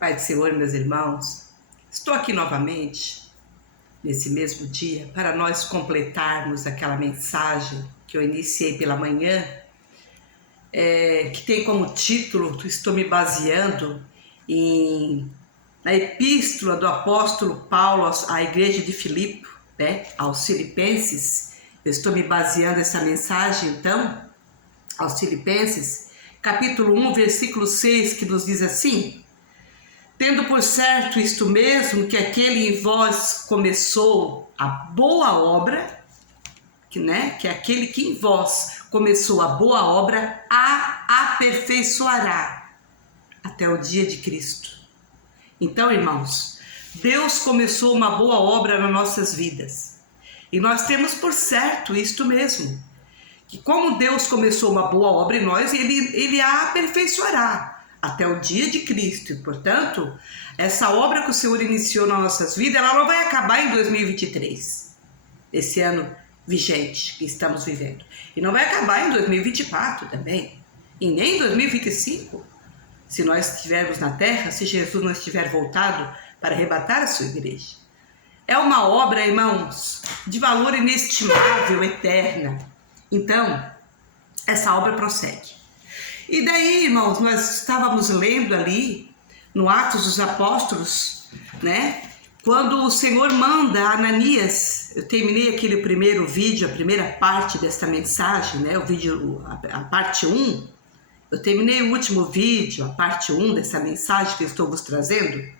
Pai do Senhor, meus irmãos, estou aqui novamente, nesse mesmo dia, para nós completarmos aquela mensagem que eu iniciei pela manhã, que tem como título, estou me baseando na epístola do apóstolo Paulo à igreja de Filipe, aos Filipenses. Eu estou me baseando essa mensagem, então, aos Filipenses, capítulo 1, versículo 6, que nos diz assim: tendo por certo isto mesmo, que aquele em vós começou a boa obra, que aquele que em vós começou a boa obra, a aperfeiçoará até o dia de Cristo. Então, irmãos, Deus começou uma boa obra nas nossas vidas. E nós temos por certo isto mesmo, que como Deus começou uma boa obra em nós, Ele a aperfeiçoará até o dia de Cristo. E, portanto, essa obra que o Senhor iniciou nas nossas vidas, ela não vai acabar em 2023, esse ano vigente que estamos vivendo. E não vai acabar em 2024 também, e nem em 2025, se nós estivermos na terra, se Jesus não estiver voltado para arrebatar a sua igreja. É uma obra, irmãos, de valor inestimável, eterna. Então, essa obra prossegue. E daí, irmãos, nós estávamos lendo ali, no Atos dos Apóstolos, quando o Senhor manda Ananias. Eu terminei aquele primeiro vídeo, a primeira parte desta mensagem, o vídeo, a parte 1. Eu terminei o último vídeo, a parte 1 dessa mensagem que eu estou vos trazendo,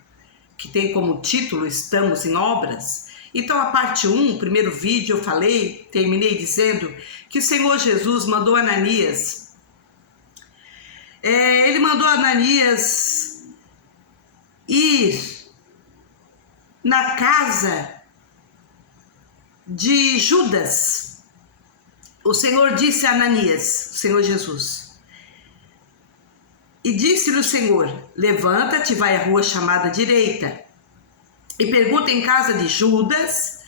que tem como título Estamos em Obras. Então, a parte 1, o primeiro vídeo, eu falei, terminei dizendo que o Senhor Jesus mandou Ananias. Ele mandou Ananias ir na casa de Judas. O Senhor disse a Ananias, o Senhor Jesus, e disse-lhe o Senhor: levanta-te, vai à rua chamada direita, e pergunta em casa de Judas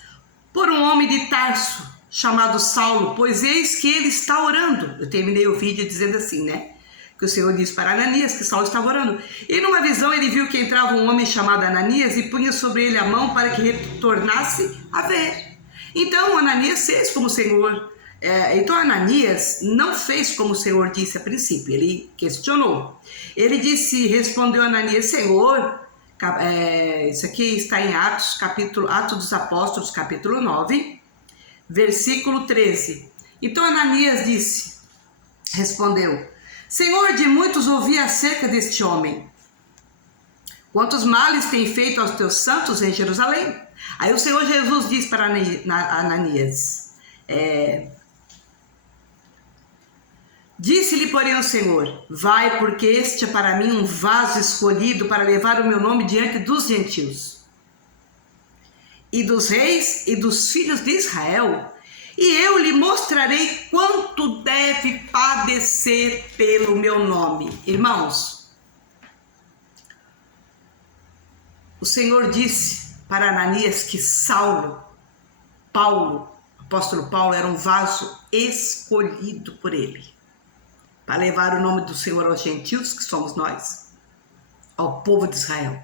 por um homem de Tarso, chamado Saulo, pois eis que ele está orando. Eu terminei o vídeo dizendo assim, que o Senhor disse para Ananias que Saulo estava orando. E numa visão ele viu que entrava um homem chamado Ananias e punha sobre ele a mão para que retornasse a ver. Então Ananias fez como o Senhor. Então Ananias não fez como o Senhor disse a princípio, ele questionou. Ele disse, respondeu Ananias: Senhor, isso aqui está em Atos dos Apóstolos, capítulo 9, versículo 13. Então Ananias respondeu: Senhor, de muitos ouvi acerca deste homem, quantos males tem feito aos teus santos em Jerusalém. Aí o Senhor Jesus diz para Ananias, disse-lhe, porém, o Senhor: vai, porque este é para mim um vaso escolhido para levar o meu nome diante dos gentios, e dos reis e dos filhos de Israel, e eu lhe mostrarei quanto deve padecer pelo meu nome. Irmãos, o Senhor disse para Ananias que apóstolo Paulo, era um vaso escolhido por ele, para levar o nome do Senhor aos gentios, que somos nós, ao povo de Israel,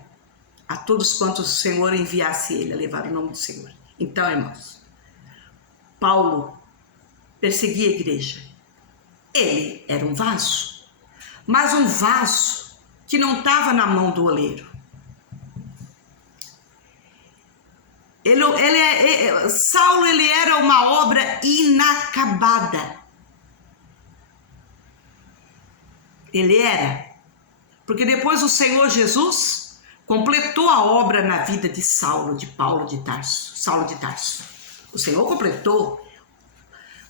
a todos quantos o Senhor enviasse ele a levar o nome do Senhor. Então, irmãos, Paulo perseguia a igreja. Ele era um vaso, mas um vaso que não estava na mão do oleiro. Saulo era uma obra inacabada. Ele era, porque depois o Senhor Jesus completou a obra na vida de Saulo de Tarso. O Senhor completou.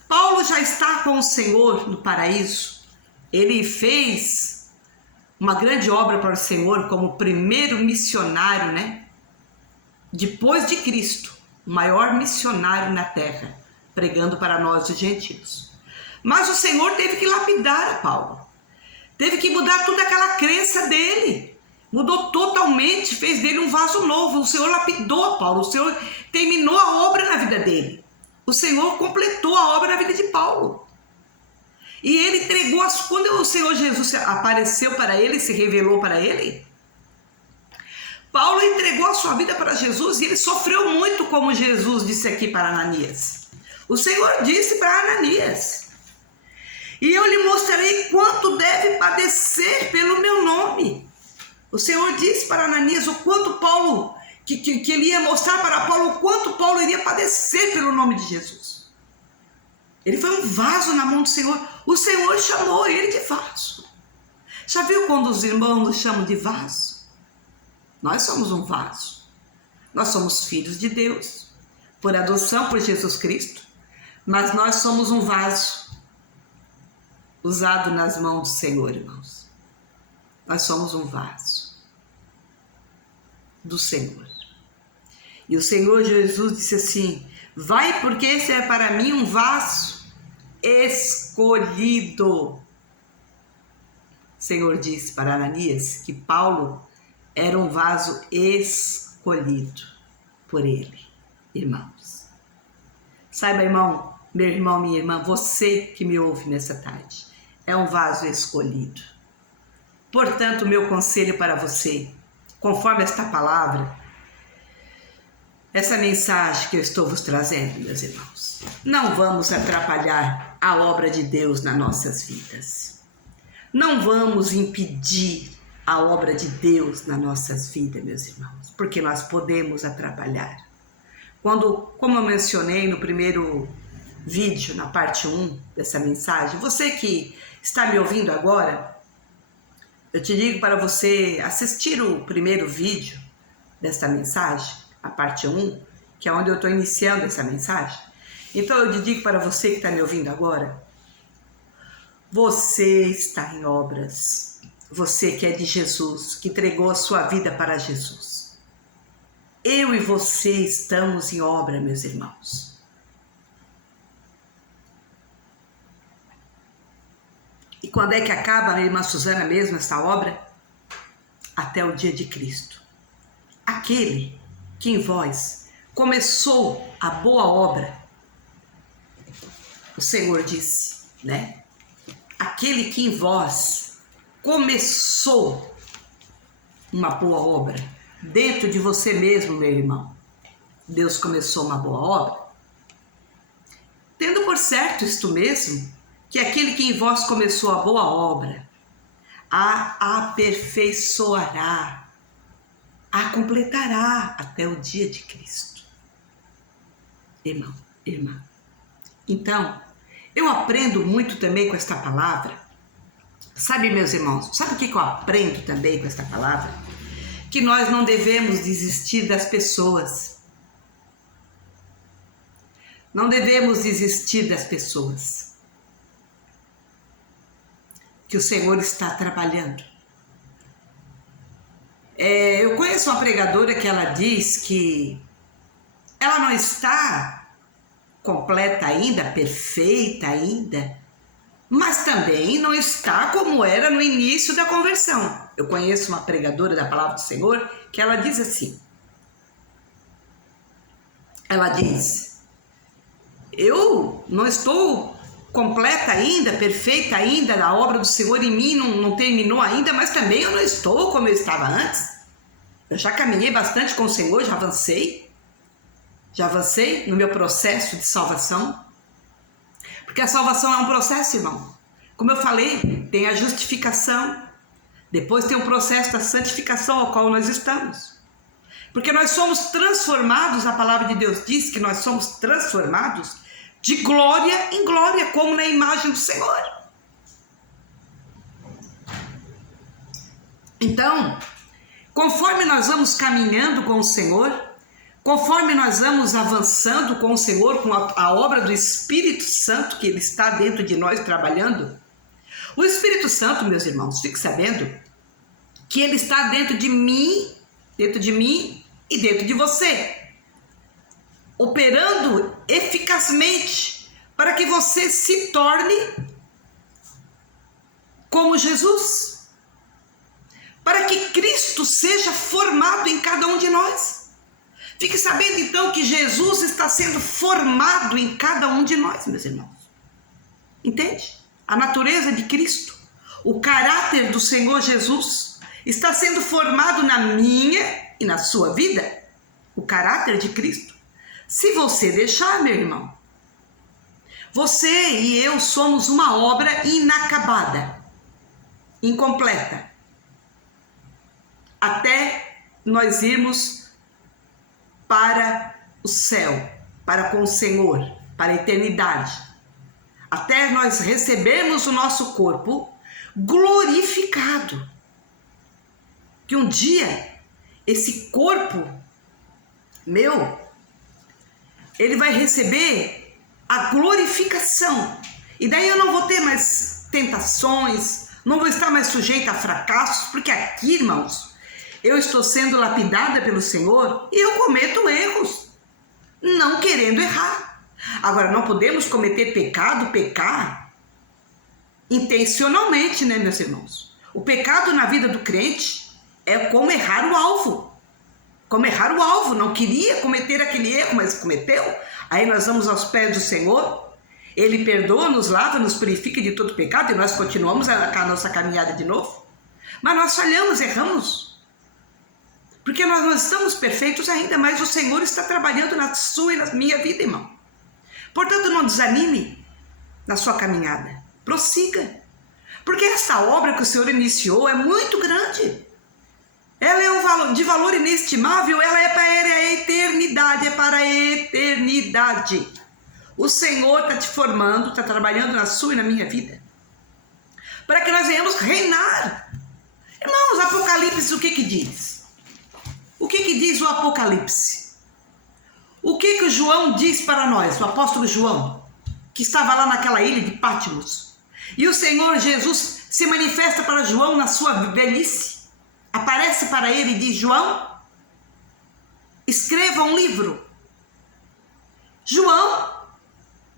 Paulo já está com o Senhor no paraíso. Ele fez uma grande obra para o Senhor como primeiro missionário, depois de Cristo, o maior missionário na terra, pregando para nós os gentios. Mas o Senhor teve que lapidar a Paulo. Teve que mudar toda aquela crença dele. Mudou totalmente, fez dele um vaso novo. O Senhor lapidou Paulo, o Senhor terminou a obra na vida dele. O Senhor completou a obra na vida de Paulo. E ele entregou quando o Senhor Jesus apareceu para ele, se revelou para ele, Paulo entregou a sua vida para Jesus e ele sofreu muito, como Jesus disse aqui para Ananias. O Senhor disse para Ananias: e eu lhe mostrarei quanto deve padecer pelo meu nome. O Senhor disse para Ananias o quanto Paulo, que ele ia mostrar para Paulo o quanto Paulo iria padecer pelo nome de Jesus. Ele foi um vaso na mão do Senhor. O Senhor chamou ele de vaso. Já viu quando os irmãos nos chamam de vaso? Nós somos um vaso. Nós somos filhos de Deus, por adoção por Jesus Cristo, mas nós somos um vaso usado nas mãos do Senhor, irmãos. Nós somos um vaso do Senhor. E o Senhor Jesus disse assim: vai, porque esse é para mim um vaso escolhido. O Senhor disse para Ananias que Paulo era um vaso escolhido por ele, irmãos. Saiba, irmão, meu irmão, minha irmã, você que me ouve nessa tarde, é um vaso escolhido. Portanto, meu conselho para você, conforme esta palavra, essa mensagem que eu estou vos trazendo, meus irmãos, não vamos atrapalhar a obra de Deus nas nossas vidas. Não vamos impedir a obra de Deus nas nossas vidas, meus irmãos, porque nós podemos atrapalhar. Como eu mencionei no primeiro vídeo, na parte 1 dessa mensagem, você que está me ouvindo agora, eu te digo para você assistir o primeiro vídeo desta mensagem, a parte 1, que é onde eu estou iniciando essa mensagem. Então eu te digo para você que está me ouvindo agora, você está em obras. Você que é de Jesus, que entregou a sua vida para Jesus. Eu e você estamos em obra, meus irmãos. E quando é que acaba, minha irmã Suzana, mesmo essa obra? Até o dia de Cristo. Aquele que em vós começou a boa obra, o Senhor disse, né? Aquele que em vós começou uma boa obra dentro de você mesmo, meu irmão. Deus começou uma boa obra, tendo por certo isto mesmo, que aquele que em vós começou a boa obra a aperfeiçoará, a completará até o dia de Cristo. Irmão, irmã. Então, eu aprendo muito também com esta palavra. Sabe, meus irmãos, sabe o que eu aprendo também com esta palavra? Que nós não devemos desistir das pessoas. Não devemos desistir das pessoas que o Senhor está trabalhando. Eu conheço uma pregadora que ela diz que ela não está completa ainda, perfeita ainda, mas também não está como era no início da conversão. Eu conheço uma pregadora da palavra do Senhor que ela diz assim. Ela diz: eu não estou completa ainda, perfeita ainda, a obra do Senhor em mim não terminou ainda, mas também eu não estou como eu estava antes. Eu já caminhei bastante com o Senhor, já avancei no meu processo de salvação. Porque a salvação é um processo, irmão. Como eu falei, tem a justificação, depois tem o processo da santificação ao qual nós estamos. Porque nós somos transformados, a palavra de Deus diz que nós somos transformados de glória em glória, como na imagem do Senhor. Então, conforme nós vamos caminhando com o Senhor, conforme nós vamos avançando com o Senhor, com a obra do Espírito Santo, que Ele está dentro de nós trabalhando, o Espírito Santo, meus irmãos, fique sabendo que Ele está dentro de mim e dentro de você, operando eficazmente para que você se torne como Jesus, para que Cristo seja formado em cada um de nós. Fique sabendo então que Jesus está sendo formado em cada um de nós, meus irmãos. Entende? A natureza de Cristo, o caráter do Senhor Jesus Está sendo formado na minha e na sua vida o caráter de Cristo. Se você deixar, meu irmão, você e eu somos uma obra inacabada, incompleta, até nós irmos para o céu, para com o Senhor, para a eternidade, até nós recebermos o nosso corpo glorificado. Que um dia esse corpo meu, ele vai receber a glorificação. E daí eu não vou ter mais tentações, não vou estar mais sujeita a fracassos, porque aqui, irmãos, eu estou sendo lapidada pelo Senhor e eu cometo erros, não querendo errar. Agora, não podemos cometer pecar intencionalmente, né, meus irmãos? O pecado na vida do crente é como errar o alvo. Como errar o alvo, não queria cometer aquele erro, mas cometeu. Aí nós vamos aos pés do Senhor, Ele perdoa, nos lava, nos purifica de todo pecado e nós continuamos a nossa caminhada de novo. Mas nós falhamos, erramos. Porque nós não estamos perfeitos ainda, mas o Senhor está trabalhando na sua e na minha vida, irmão. Portanto, não desanime na sua caminhada. Prossiga. Porque essa obra que o Senhor iniciou é muito grande. Ela é de valor inestimável, ela é para a eternidade, é para a eternidade. O Senhor está te formando, está trabalhando na sua e na minha vida, para que nós venhamos reinar. Irmãos, Apocalipse, o que diz? O que diz o Apocalipse? O que o João diz para nós, o apóstolo João, que estava lá naquela ilha de Patmos? E o Senhor Jesus se manifesta para João na sua velhice. Aparece para ele e diz: João, escreva um livro. João,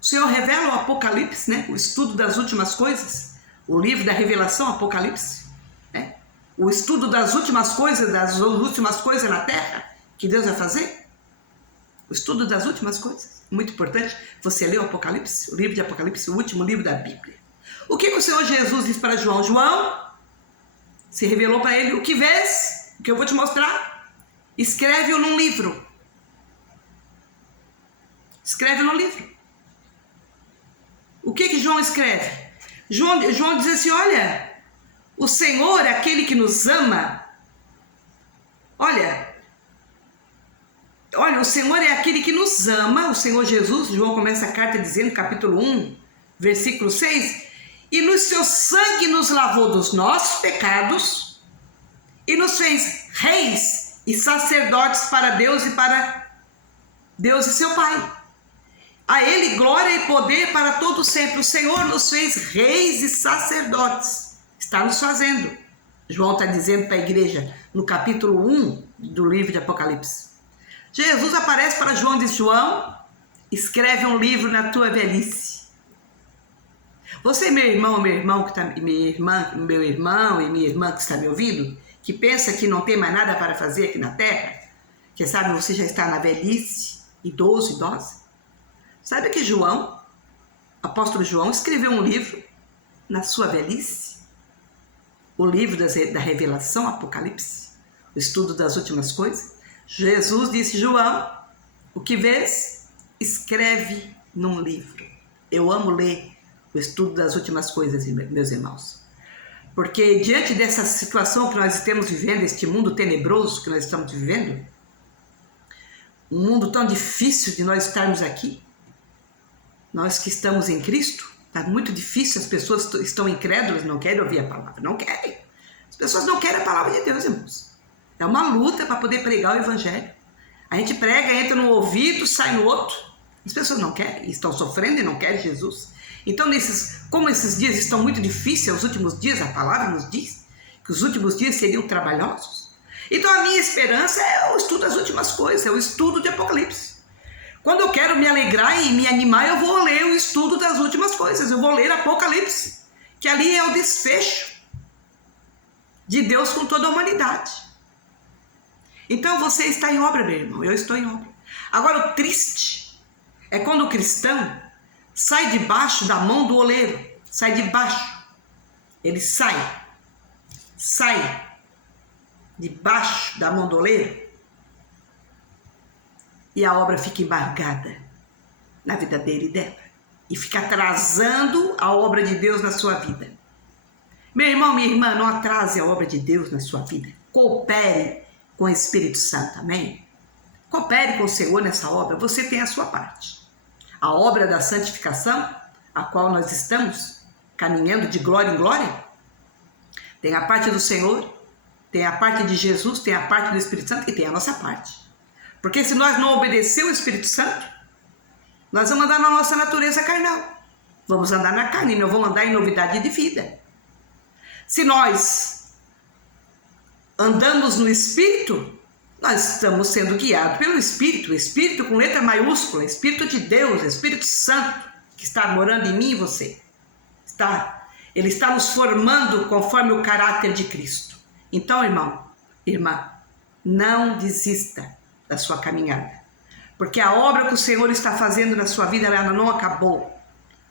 o Senhor revela o Apocalipse, né? O estudo das últimas coisas, o livro da revelação, Apocalipse, né? O estudo das últimas coisas na terra que Deus vai fazer. O estudo das últimas coisas. Muito importante você ler o Apocalipse, o livro de Apocalipse, o último livro da Bíblia. O que o Senhor Jesus diz para João? João, se revelou para ele: o que vês, o que eu vou te mostrar, escreve-o num livro. Escreve no livro. O que João escreve? João diz assim: olha, o Senhor é aquele que nos ama. Olha, o Senhor é aquele que nos ama. O Senhor Jesus, João começa a carta dizendo, capítulo 1, versículo 6, e no seu sangue nos lavou dos nossos pecados e nos fez reis e sacerdotes para Deus e seu Pai. A Ele glória e poder para todo sempre. O Senhor nos fez reis e sacerdotes. Está nos fazendo. João está dizendo para a igreja no capítulo 1 do livro de Apocalipse. Jesus aparece para João e diz: João, escreve um livro na tua velhice. Você, meu irmão e minha irmã que está me ouvindo, que pensa que não tem mais nada para fazer aqui na terra, que sabe, você já está na velhice, idoso, idosa. Sabe que João, apóstolo João, escreveu um livro na sua velhice? O livro da revelação, Apocalipse, o estudo das últimas coisas. Jesus disse: João, o que vês, escreve num livro. Eu amo ler o estudo das últimas coisas, meus irmãos. Porque diante dessa situação que nós estamos vivendo, este mundo tenebroso que nós estamos vivendo, um mundo tão difícil de nós estarmos aqui, nós que estamos em Cristo, está muito difícil, as pessoas estão incrédulas, não querem ouvir a palavra, não querem. As pessoas não querem a palavra de Deus, irmãos. É uma luta para poder pregar o evangelho. A gente prega, entra no ouvido, sai no outro. As pessoas não querem, estão sofrendo e não querem Jesus. Então, como esses dias estão muito difíceis, os últimos dias, a palavra nos diz que os últimos dias seriam trabalhosos. Então, a minha esperança é o estudo das últimas coisas, é o estudo de Apocalipse. Quando eu quero me alegrar e me animar, eu vou ler o estudo das últimas coisas, eu vou ler Apocalipse, que ali é o desfecho de Deus com toda a humanidade. Então, você está em obra, meu irmão, eu estou em obra. Agora, o triste é quando o cristão sai debaixo da mão do oleiro, sai debaixo, ele sai, debaixo da mão do oleiro e a obra fica embargada na vida dele e dela e fica atrasando a obra de Deus na sua vida. Meu irmão, minha irmã, não atrase a obra de Deus na sua vida. Coopere com o Espírito Santo, amém? Coopere com o Senhor nessa obra, você tem a sua parte. A obra da santificação, a qual nós estamos caminhando de glória em glória, tem a parte do Senhor, tem a parte de Jesus, tem a parte do Espírito Santo e tem a nossa parte. Porque se nós não obedecer o Espírito Santo, nós vamos andar na nossa natureza carnal. Vamos andar na carne, não vamos andar em novidade de vida. Se nós andamos no Espírito, nós estamos sendo guiados pelo Espírito, Espírito com letra maiúscula, Espírito de Deus, Espírito Santo, que está morando em mim e você. Ele está nos formando conforme o caráter de Cristo. Então, irmão, irmã, não desista da sua caminhada. Porque a obra que o Senhor está fazendo na sua vida, ela não acabou.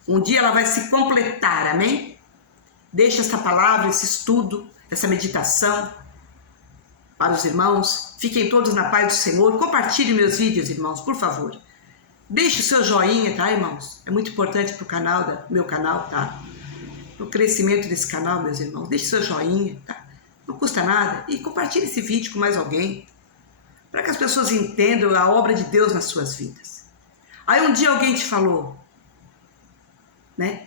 Um dia ela vai se completar, amém? Deixa essa palavra, esse estudo, essa meditação para os irmãos. Fiquem todos na paz do Senhor. Compartilhe meus vídeos, irmãos, por favor. Deixe o seu joinha, tá, irmãos? É muito importante para o canal, meu canal, tá? Para o crescimento desse canal, meus irmãos. Deixe o seu joinha, tá? Não custa nada. E compartilhe esse vídeo com mais alguém, para que as pessoas entendam a obra de Deus nas suas vidas. Aí um dia alguém te falou, né?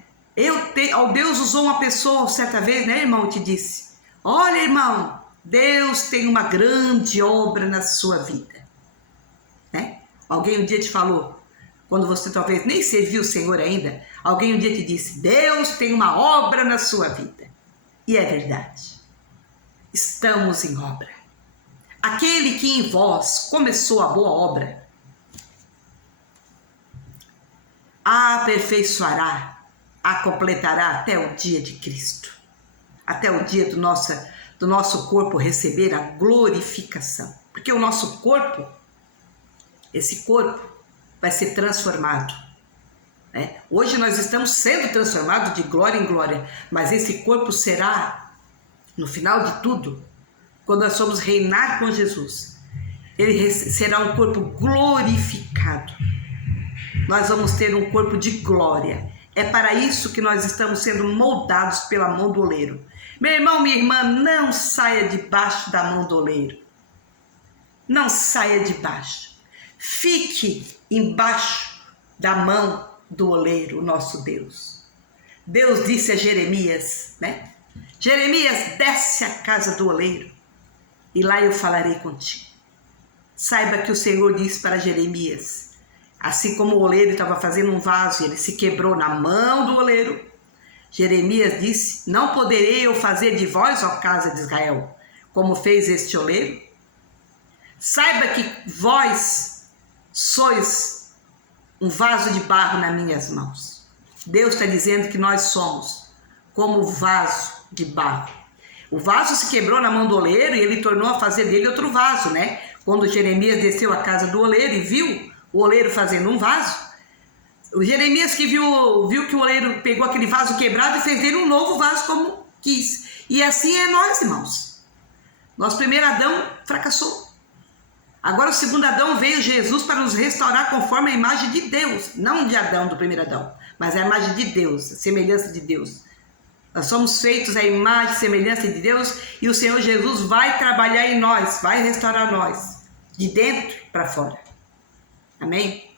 Deus usou uma pessoa certa vez, né, irmão? Te disse, olha, irmão, Deus tem uma grande obra na sua vida, né? Alguém um dia te falou, quando você talvez nem serviu o Senhor ainda, alguém um dia te disse, Deus tem uma obra na sua vida. E é verdade. Estamos em obra. Aquele que em vós começou a boa obra, a aperfeiçoará, a completará até o dia de Cristo, até o dia do nosso corpo receber a glorificação. Porque o nosso corpo, esse corpo vai ser transformado, né? Hoje nós estamos sendo transformados de glória em glória, mas esse corpo será, no final de tudo, quando nós formos reinar com Jesus, ele será um corpo glorificado. Nós vamos ter um corpo de glória. É para isso que nós estamos sendo moldados pela mão do oleiro. Meu irmão, minha irmã, não saia debaixo da mão do oleiro. Não saia debaixo. Fique embaixo da mão do oleiro, o nosso Deus. Deus disse a Jeremias, né? Jeremias, desce à casa do oleiro e lá eu falarei contigo. Saiba que o Senhor disse para Jeremias, assim como o oleiro estava fazendo um vaso e ele se quebrou na mão do oleiro, Jeremias disse, não poderei eu fazer de vós, ó casa de Israel, como fez este oleiro? Saiba que vós sois um vaso de barro nas minhas mãos. Deus está dizendo que nós somos como vaso de barro. O vaso se quebrou na mão do oleiro e ele tornou a fazer dele outro vaso, né? Quando Jeremias desceu à casa do oleiro e viu o oleiro fazendo um vaso, o Jeremias que viu que o oleiro pegou aquele vaso quebrado e fez dele um novo vaso como quis. E assim é nós, irmãos. Nosso primeiro Adão fracassou. Agora o segundo Adão veio Jesus para nos restaurar conforme a imagem de Deus. Não de Adão, do primeiro Adão, mas a imagem de Deus, a semelhança de Deus. Nós somos feitos à imagem e semelhança de Deus e o Senhor Jesus vai trabalhar em nós, vai restaurar nós, de dentro para fora. Amém?